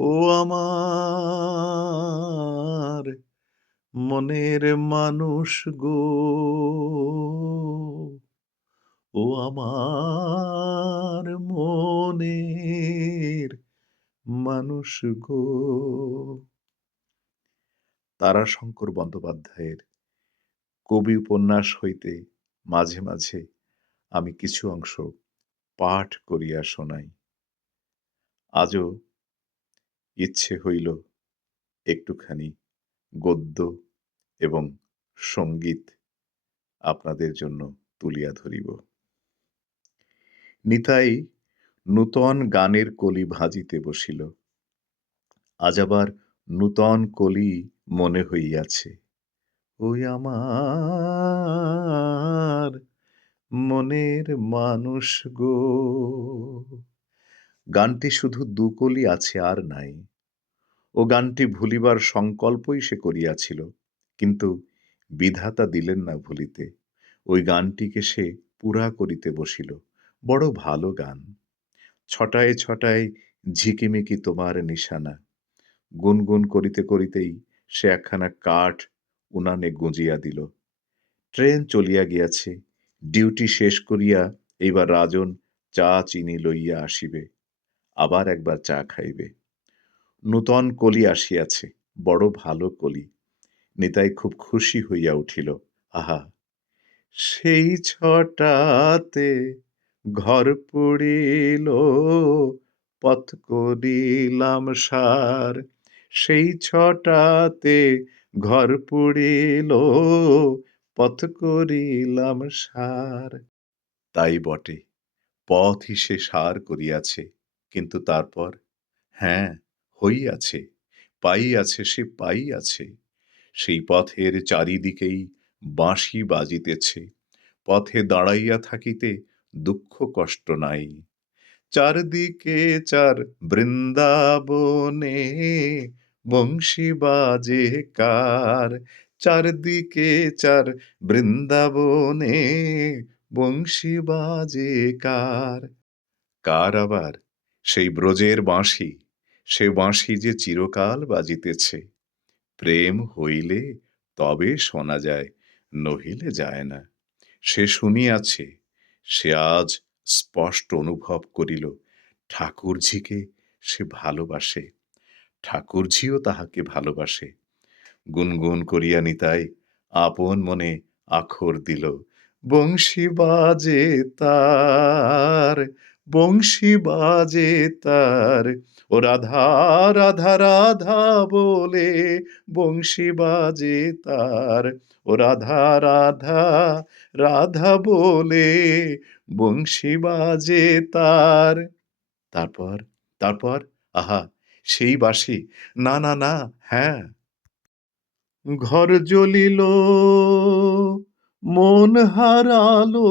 ও আমার মনের মানুষ গো, ও আমার মনের মানুষ গো। তারাশঙ্কর বন্দ্যোপাধ্যায়ের কবি উপন্যাস হইতে মাঝে মাঝে আমি কিছু অংশ পাঠ করিয়া শোনাই। আজও ইচ্ছে হইল একটুখানি গদ্য এবং সংগীত আপনাদের জন্য তুলিয়া ধরিব। নিতাই নূতন গানের কলি ভাজিতে বসিল। আজ আবার নূতন কলি মনে হইয়াছে। ওই আমার মনের মানুষ গো। গানটি শুধু দুকলি আছে আর নাই। ও গানটি ভুলিবার সংকল্পই সে করিয়াছিল, কিন্তু বিধাতা দিলেন না ভুলিতে। ওই গানটিকে সে পুরা করিতে বসিল। বড় ভালো গান। ছটায় ছটায় ঝিকিমিকি তোমার নিশানা। গুনগুন করিতে করিতেই সে একখানা কাঠ উনানে গুঁজিয়া দিল। ট্রেন চলিয়া গিয়াছে। ডিউটি শেষ করিয়া এইবার রাজন চা চিনি লইয়া আসিবে। আবার একবার চা খাইবে। নূতন কলি আসিয়াছে, বড় ভালো কলি। নিতাই খুব খুশি হইয়া উঠিল, আহা, সেই ছটাতে ঘর পড়িল, পথ করিলাম সার। সেই ছটাতে ঘর পড়িল, পথ করিলাম সার। তাই বটে, পথই সে সার করিয়াছে, কিন্তু তারপর হ্যাঁ হইয়াছে পাইয়াছে সে পাইয়াছে সেই পথের চারিদিকেই বাঁশি বাজিতেছে, পথে দাঁড়াইয়া থাকিতে দুঃখ কষ্ট নাই। চারদিকে চার বৃন্দাবনে বংশী বাজে কার, চারদিকে চার বৃন্দাবনে বংশী বাজে কার। কার আবার সেই ব্রজের বাঁশি? সে বাঁশি যে চিরকাল বাজিতেছে, প্রেম হইলে তবে শোনা যায়, নহিলে যায় না। সে শুনিয়াছে, সে আজ স্পষ্ট অনুভব করিল, ঠাকুরঝিকে সে ভালোবাসে, ঠাকুরঝিও তাহাকে ভালোবাসে। গুনগুন করিয়া নিতাই আপন মনে আখর দিল, বংশী বাজে তার বংশী বাজে তার। ও রাধা রাধা রাধা বলে বংশী বাজে তার। ও রাধা রাধা রাধা বলে বংশী বাজে তার। তারপর তারপর, আহা, সেই বাসি না না না হ্যাঁ। ঘর জ্বলিল, মন হারালো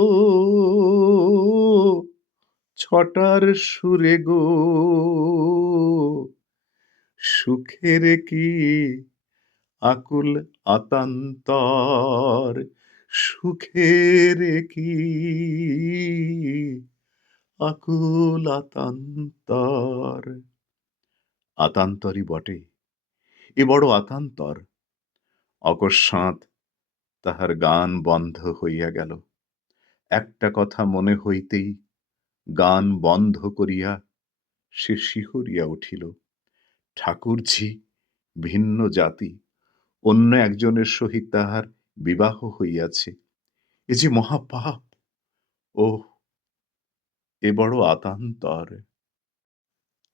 ছটার সুরে গো। সুখের কি আকুল আতান্তর? সুখের কি আকুল আতান্তর? আতান্তরই বটে। এ বড় আতান্তর। অকস্মাৎ তাহার গান বন্ধ হইয়া গেল। একটা কথা মনে হইতেই গান বন্ধ করিয়া সে শিহরিয়া উঠিল। ঠাকুরঝি, ভিন্ন জাতি, অন্য একজনের সহিত তাহার বিবাহ হইয়াছে। এ যে মহাপাপ! ও এ বড় আতান্তর।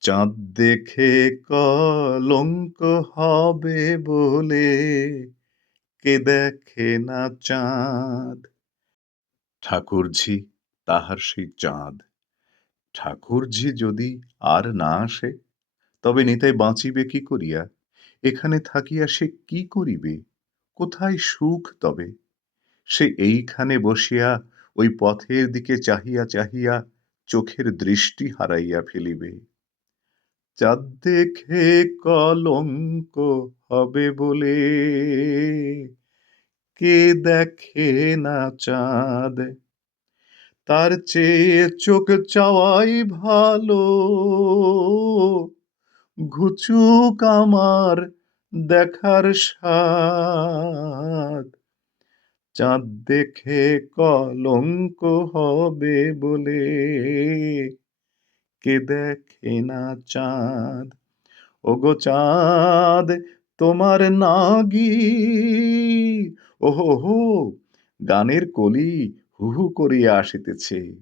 চাঁদ দেখে কলঙ্ক হবে বলে কে দেখে না চাঁদ। ঠাকুরঝি, তাহার সেই চাঁদ। ঠাকুরঝি যদি আর না আসে, তবে নিতাই বাঁচিবে কি করিয়া? এখানে থাকিয়া সে কি করিবে? কোথায় সুখ তবে? সে এইখানে বসিয়া ওই পথের দিকে চাহিয়া চাহিয়া চোখের দৃষ্টি হারাইয়া ফেলিবে। চাঁদ দেখে কলঙ্ক হবে বলে কে দেখে না চাঁদ? তার চেয়ে চোখ চাওয়াই ভালো। ঘুচুক আমার দেখার সাধ চাঁদ দেখে কলঙ্ক হবে বলে কে দেখে না চাঁদ? ওগো চাঁদ, তোমার নাগি। ওহো, গানের কলি হু হু করিয়া আসিতেছে।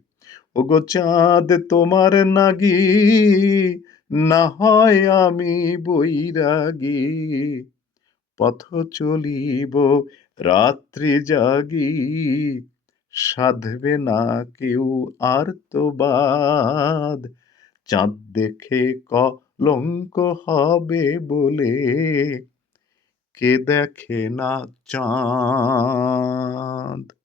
ওগো চাঁদ, তোমার নাগি, না হয় আমি বৈরাগী। পথ চলিব, রাত্রি জাগি, সাধবে না কেউ আর্তবাদ চাঁদ দেখে কলঙ্ক হবে বলে, কে দেখে না চাঁদ?